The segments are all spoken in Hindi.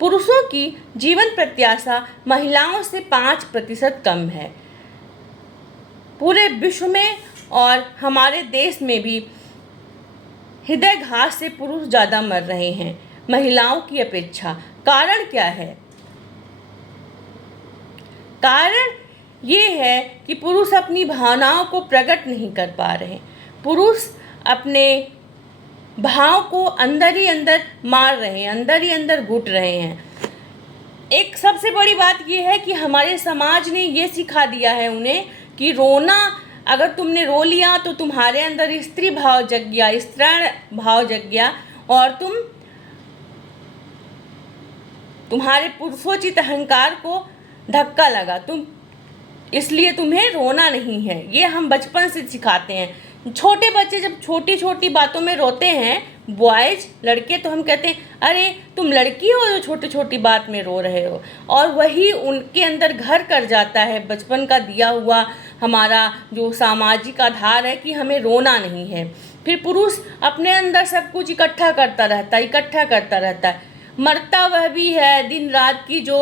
पुरुषों की जीवन प्रत्याशा महिलाओं से 5% कम है। पूरे विश्व में और हमारे देश में भी हृदयघात से पुरुष ज़्यादा मर रहे हैं महिलाओं की अपेक्षा। कारण क्या है? कारण ये है कि पुरुष अपनी भावनाओं को प्रकट नहीं कर पा रहे। पुरुष अपने भाव को अंदर ही अंदर मार रहे हैं, अंदर ही अंदर घुट रहे हैं। एक सबसे बड़ी बात यह है कि हमारे समाज ने ये सिखा दिया है उन्हें कि रोना, अगर तुमने रो लिया तो तुम्हारे अंदर स्त्री भाव जग गया, स्त्रीण भाव जग गया और तुम्हारे पुरुषोचित अहंकार को धक्का लगा, इसलिए तुम्हें रोना नहीं है। ये हम बचपन से सिखाते हैं। छोटे बच्चे जब छोटी छोटी बातों में रोते हैं, बॉयज़ लड़के, तो हम कहते हैं अरे तुम लड़की हो जो छोटी छोटी बात में रो रहे हो। और वही उनके अंदर घर कर जाता है बचपन का दिया हुआ हमारा जो सामाजिक आधार है कि हमें रोना नहीं है। फिर पुरुष अपने अंदर सब कुछ इकट्ठा करता रहता है। मरता वह भी है। दिन रात की जो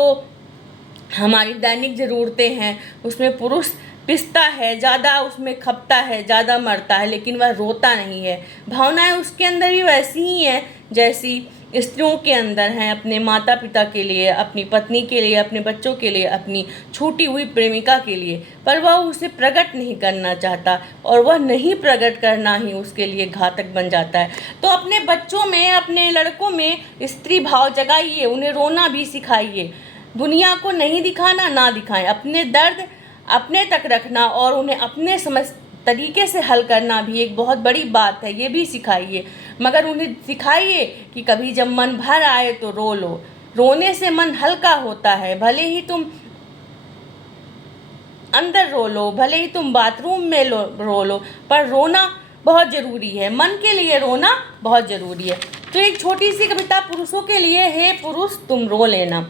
हमारी दैनिक ज़रूरतें हैं उसमें पुरुष पिसता है ज़्यादा, उसमें खपता है ज़्यादा, मरता है, लेकिन वह रोता नहीं है। भावनाएं उसके अंदर भी वैसी ही हैं जैसी स्त्रियों के अंदर हैं, अपने माता पिता के लिए, अपनी पत्नी के लिए, अपने बच्चों के लिए, अपनी छूटी हुई प्रेमिका के लिए, पर वह उसे प्रकट नहीं करना चाहता और वह नहीं प्रकट करना ही उसके लिए घातक बन जाता है। तो अपने बच्चों में, अपने लड़कों में स्त्री भाव जगाइए, उन्हें रोना भी सिखाइए। दुनिया को नहीं दिखाना, ना दिखाएं। अपने दर्द अपने तक रखना और उन्हें अपने समझ तरीके से हल करना भी एक बहुत बड़ी बात है, ये भी सिखाइए। मगर उन्हें सिखाइए कि कभी जब मन भर आए तो रो लो। रोने से मन हल्का होता है। भले ही तुम अंदर रो लो, भले ही तुम बाथरूम में रो लो, पर रोना बहुत ज़रूरी है। मन के लिए रोना बहुत ज़रूरी है। तो एक छोटी सी कविता पुरुषों के लिए है, पुरुष तुम रो लेना।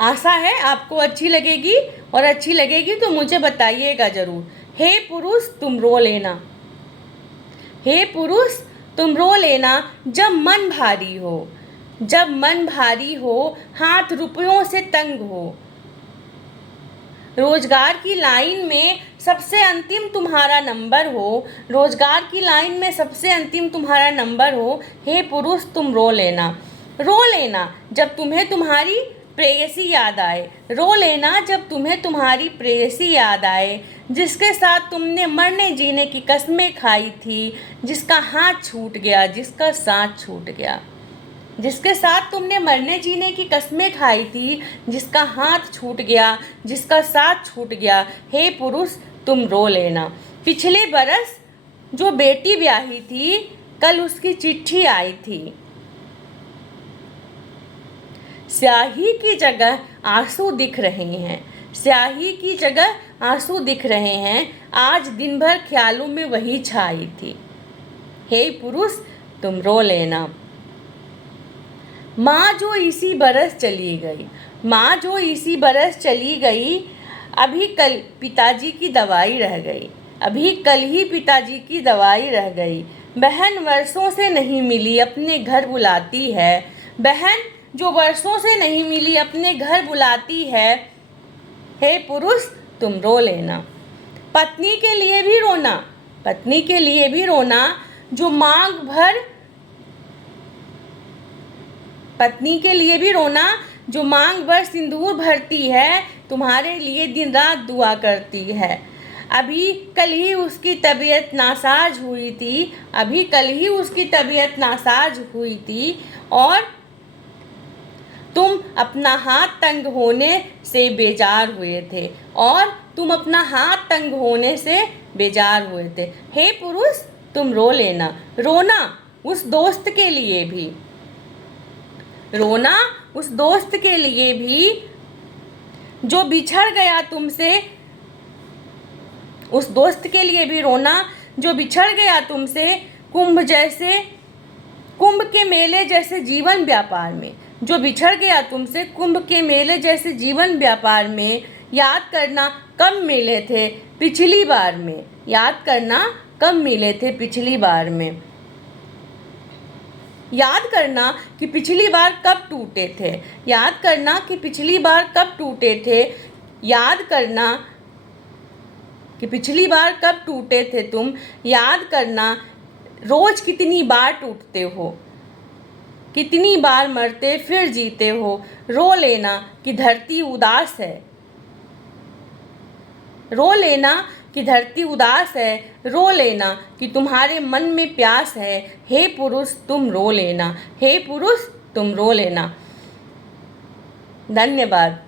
आशा है आपको अच्छी लगेगी, और अच्छी लगेगी तो मुझे बताइएगा ज़रूर। हे पुरुष तुम रो लेना, हे पुरुष तुम रो लेना, जब मन भारी हो, जब मन भारी हो, हाथ रुपयों से तंग हो, रोजगार की लाइन में सबसे अंतिम तुम्हारा नंबर हो, रोजगार की लाइन में सबसे अंतिम तुम्हारा नंबर हो। हे पुरुष तुम रो लेना, रो लेना जब तुम्हें तुम्हारी प्रेयसी याद आए, रो लेना जब तुम्हें तुम्हारी प्रेयसी याद आए, जिसके साथ तुमने मरने जीने की कस्में खाई थी, जिसका हाथ छूट गया, जिसका साथ छूट गया, जिसके साथ तुमने मरने जीने की कस्में खाई थी, जिसका हाथ छूट गया, जिसका साथ छूट गया। हे पुरुष तुम रो लेना। पिछले बरस जो बेटी ब्याही थी, कल उसकी चिट्ठी आई थी, स्याही की जगह आंसू दिख रहे हैं, स्याही की जगह आंसू दिख रहे हैं, आज दिन भर ख्यालों में वही छाई थी। हे पुरुष तुम रो लेना। माँ जो इसी बरस चली गई, माँ जो इसी बरस चली गई, अभी कल पिताजी की दवाई रह गई, अभी कल ही पिताजी की दवाई रह गई। बहन वर्षों से नहीं मिली अपने घर बुलाती है, बहन जो वर्षों से नहीं मिली अपने घर बुलाती है। हे पुरुष तुम रो लेना। पत्नी के लिए भी रोना, पत्नी के लिए भी रोना, जो मांग भर, पत्नी के लिए भी रोना जो मांग भर सिंदूर भरती है, तुम्हारे लिए दिन रात दुआ करती है। अभी कल ही उसकी तबीयत नासाज हुई थी, अभी कल ही उसकी तबीयत नासाज हुई थी, और तुम अपना हाथ तंग होने से बेजार हुए थे, और तुम अपना हाथ तंग होने से बेजार हुए थे। हे पुरुष तुम रो लेना। रोना उस दोस्त के लिए भी, रोना उस दोस्त के लिए भी जो बिछड़ गया तुमसे, उस दोस्त के लिए भी रोना जो बिछड़ गया तुमसे, कुंभ के मेले जैसे जीवन व्यापार में, जो बिछड़ गया तुमसे कुंभ के मेले जैसे जीवन व्यापार में। याद करना कब मिले थे पिछली बार में, याद करना कब मिले थे पिछली बार में। याद करना कि पिछली बार कब टूटे थे। याद करना कि पिछली बार कब टूटे थे। याद करना कि पिछली बार कब टूटे थे तुम। याद करना रोज कितनी बार टूटते हो। कितनी बार मरते फिर जीते हो। रो लेना कि धरती उदास है। रो लेना कि धरती उदास है। रो लेना कि तुम्हारे मन में प्यास है। हे पुरुष तुम रो लेना। हे पुरुष तुम रो लेना। धन्यवाद।